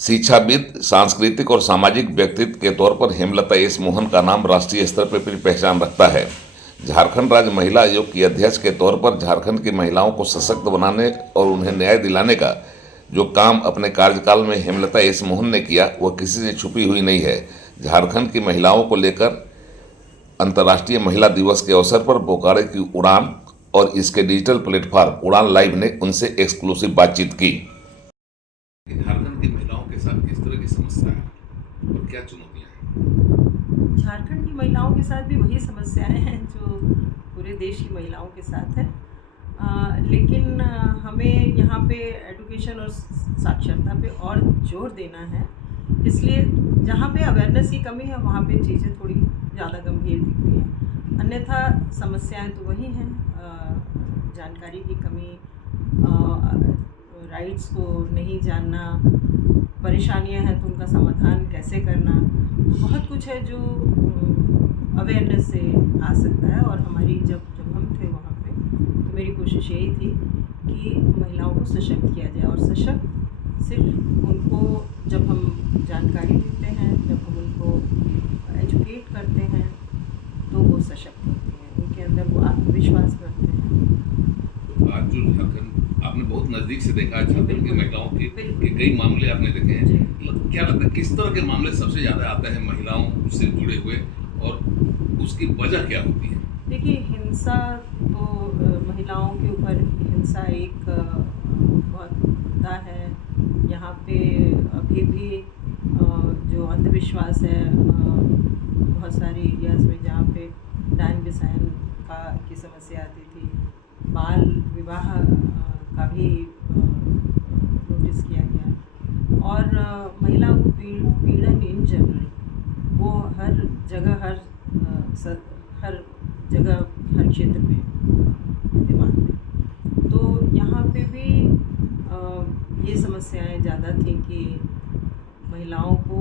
शिक्षाविद, सांस्कृतिक और सामाजिक व्यक्तित्व के तौर पर हेमलता एस मोहन का नाम राष्ट्रीय स्तर पर भी पहचान रखता है। झारखंड राज्य महिला आयोग की अध्यक्ष के तौर पर झारखंड की महिलाओं को सशक्त बनाने और उन्हें न्याय दिलाने का जो काम अपने कार्यकाल में हेमलता एस मोहन ने किया वह किसी से छुपी हुई नहीं है। झारखंड की महिलाओं को लेकर अंतर्राष्ट्रीय महिला दिवस के अवसर पर बोकारो की उड़ान और इसके डिजिटल प्लेटफॉर्म उड़ान लाइव ने उनसे एक्सक्लूसिव बातचीत की। झारखंड की महिलाओं के साथ किस तरह की समस्या है और क्या चुनौतियां हैं? झारखंड की महिलाओं के साथ भी वही समस्याएं हैं जो पूरे देश की महिलाओं के साथ है। लेकिन हमें यहाँ पे एजुकेशन और साक्षरता पे और जोर देना है। इसलिए जहाँ पे अवेयरनेस की कमी है वहाँ पे चीज़ें थोड़ी ज़्यादा गंभीर दिखती हैं। अन्यथा समस्याएं तो वही हैं, जानकारी की कमी, राइट्स को नहीं जानना, परेशानियां हैं तो उनका समाधान कैसे करना, तो बहुत कुछ है जो अवेयरनेस से आ सकता है। और हमारी जब हम थे वहाँ पे तो मेरी कोशिश यही थी कि महिलाओं को सशक्त किया जाए। और सशक्त सिर्फ उनको जब हम जानकारी देते हैं, जब हम उनको एजुकेट करते हैं तो वो सशक्त होती हैं, उनके अंदर वो आत्मविश्वास करते हैं। आज जो झारखंड आपने बहुत नजदीक से देखा है, झारखंड की महिलाओं के कई मामले आपने देखे हैं, क्या लगता है किस तरह के मामले सबसे ज़्यादा आते हैं महिलाओं से जुड़े हुए और उसकी वजह क्या होती है? देखिए, हिंसा तो महिलाओं के ऊपर हिंसा एक बहुत मुद्दा है। यहाँ पे अभी भी जो अंधविश्वास है, बहुत सारे एरियाज़ में जहाँ पे डायन बिसायन की समस्या आती थी, बाल विवाह का भी नोटिस किया गया। और महिलाओं को पीड़न इन जनरल वो हर जगह हर क्षेत्र में विद्यमान है। तो यहाँ पे भी ये समस्याएं ज़्यादा थी कि महिलाओं को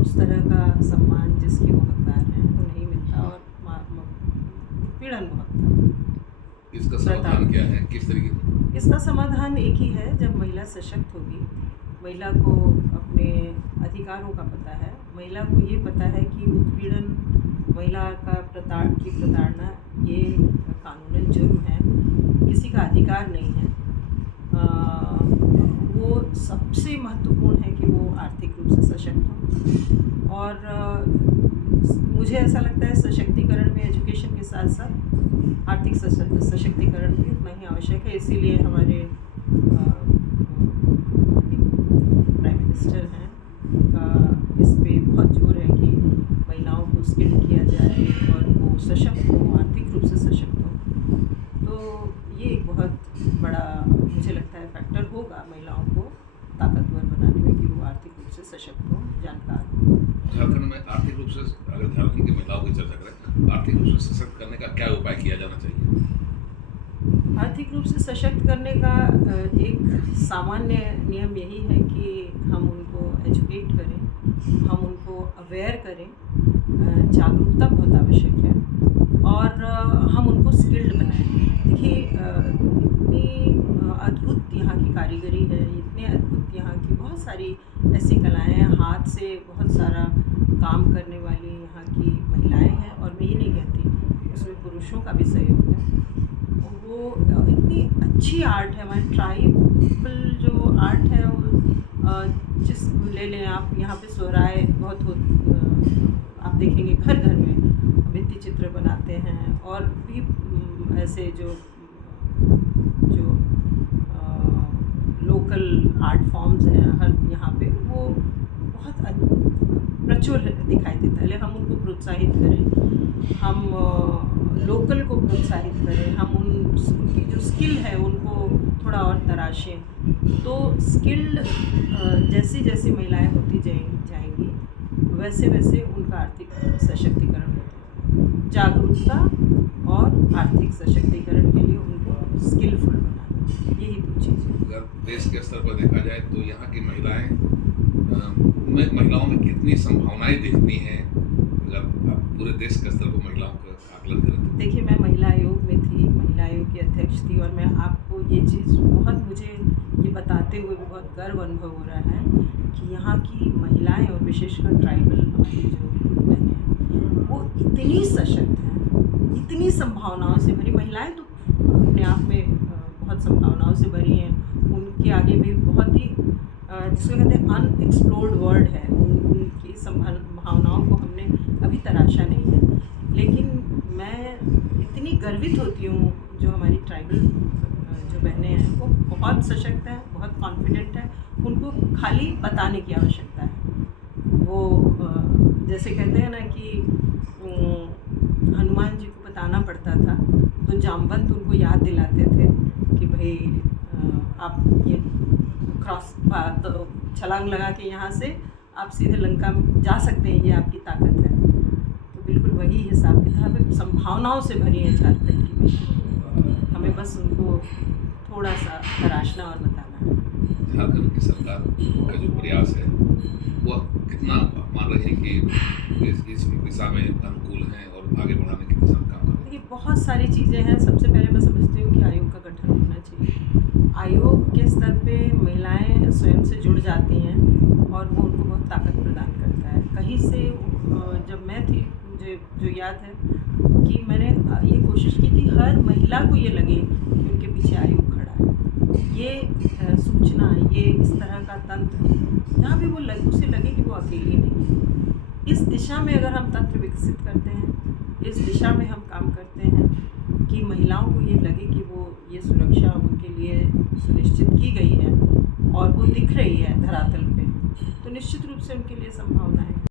उस तरह का सम्मान जिसके वो हकदार हैं वो नहीं मिलता और पीड़न बहुत था। इसका समाधान क्या है, किस तरीके से? इसका समाधान एक ही है, जब महिला सशक्त होगी, महिला को अपने अधिकारों का पता है, महिला को ये पता है कि उत्पीड़न, महिला का प्रताड़ना ये कानूनन जुर्म है, किसी का अधिकार नहीं है। वो सबसे महत्वपूर्ण है कि वो आर्थिक रूप से सशक्त हो। और मुझे ऐसा लगता है सशक्तिकरण में एजुकेशन के साथ साथ आर्थिक सशक्तिकरण भी उतना ही आवश्यक है। इसीलिए हमारे प्राइम मिनिस्टर हैं, उनका इस पे बहुत जोर है कि महिलाओं को स्किल किया जाए और वो सशक्त हो, आर्थिक रूप से सशक्त हो। तो ये एक बहुत बड़ा मुझे लगता है फैक्टर होगा महिलाओं को ताकतवर बनाने में कि वो आर्थिक रूप से सशक्त हो, जानकार हो। झारखंड में आर्थिक रूप से, अगर झारखंड की महिलाओं की चर्चा करें, आर्थिक रूप से सशक्त करने का क्या उपाय किया जाना चाहिए? आर्थिक रूप से सशक्त करने का एक सामान्य नियम यही है कि हम उनको एजुकेट करें, हम उनको अवेयर करें, जागरूकता बहुत आवश्यक है, और हम उनको स्किल्ड बनाएं। देखिए, इतनी अद्भुत यहाँ की कारीगरी है, इतने अद्भुत यहाँ की बहुत सारी ऐसी कलाएँ हैं, हाथ से बहुत सारा काम करने वाली यहाँ की महिलाएं हैं। और मैं ये नहीं कहती, उसमें पुरुषों का भी सहयोग है। वो इतनी अच्छी आर्ट है, हमारी ट्राइबल जो आर्ट है वो जिस ले लें आप, यहाँ पे सोहराय बहुत हो, आप देखेंगे घर घर में भित्ति चित्र बनाते हैं। और भी ऐसे जो लोकल आर्ट फॉर्म्स हैं हर यहाँ पे, वो बहुत प्रचुर दिखाई देता है। लेकिन हम उनको प्रोत्साहित करें, हम लोकल को प्रोत्साहित करें, हम उनकी जो स्किल है उनको थोड़ा और तराशें, तो स्किल्ड जैसी जैसी महिलाएं होती जाएंगी वैसे वैसे उनका आर्थिक सशक्तिकरण होता है। जागरूकता और आर्थिक सशक्तिकरण के लिए उनको स्किलफुल बनाना, यही दो चीज़ें। अगर देश के स्तर पर देखा जाए तो यहाँ की महिलाओं में कितनी संभावनाएं दिखती हैं, अगर आप पूरे देश के स्तर पर महिलाओं का आकलन करें तो? देखिए, मैं महिला आयोग में थी, महिला आयोग की अध्यक्ष थी, और मैं आपको ये चीज़ बहुत, मुझे ये बताते हुए बहुत गर्व अनुभव हो रहा है विशेषकर ट्राइबल हमारी जो बहनें हैं वो इतनी सशक्त हैं, इतनी संभावनाओं से भरी। महिलाएं तो अपने आप में बहुत संभावनाओं से भरी हैं। उनके आगे भी बहुत ही जिसको कहते हैं अनएक्सप्लोर्ड वर्ल्ड है। उनकी संभावनाओं को हमने अभी तराशा नहीं है। लेकिन मैं इतनी गर्वित होती हूँ जो हमारी ट्राइबल जो बहनें हैं वो बहुत सशक्त हैं, बहुत कॉन्फिडेंट हैं। उनको खाली बताने की आवश्यकता है। वो जैसे कहते हैं ना कि हनुमान जी को बताना पड़ता था तो जामवंत उनको याद दिलाते थे कि भाई आप ये तो छलांग लगा के यहाँ से आप सीधे लंका में जा सकते हैं, ये आपकी ताकत है। तो बिल्कुल वही हिसाब किताब है। संभावनाओं से भरी है झारखंड की महिलाएं। हमें बस उनको थोड़ा सा तराशना और बताना है। झारखंड की सरकार का जो प्रयास है वह कितना मान रही है कि इस दिशा में अनुकूल हैं और आगे बढ़ाने की दिशा में काम कर रही है? देखिए, बहुत सारी चीज़ें हैं। सबसे पहले मैं समझती हूँ कि आयोग का गठन होना चाहिए। आयोग के स्तर पे महिलाएं स्वयं से जुड़ जाती हैं और वो उनको बहुत ताकत प्रदान करता है। कहीं से जब मैं थी, मुझे जो याद है कि मैंने ये कोशिश की थी हर महिला को ये लगे कि उनके पीछे आयोग खड़ा है। ये सूचना, ये इस तरह का तंत्र जहाँ भी वो उसे लगे कि वो अकेली नहीं है। इस दिशा में अगर हम तंत्र विकसित करते हैं, इस दिशा में हम काम करते हैं कि महिलाओं को ये लगे कि वो ये सुरक्षा उनके लिए सुनिश्चित की गई है और वो दिख रही है धरातल पे, तो निश्चित रूप से उनके लिए संभावना है।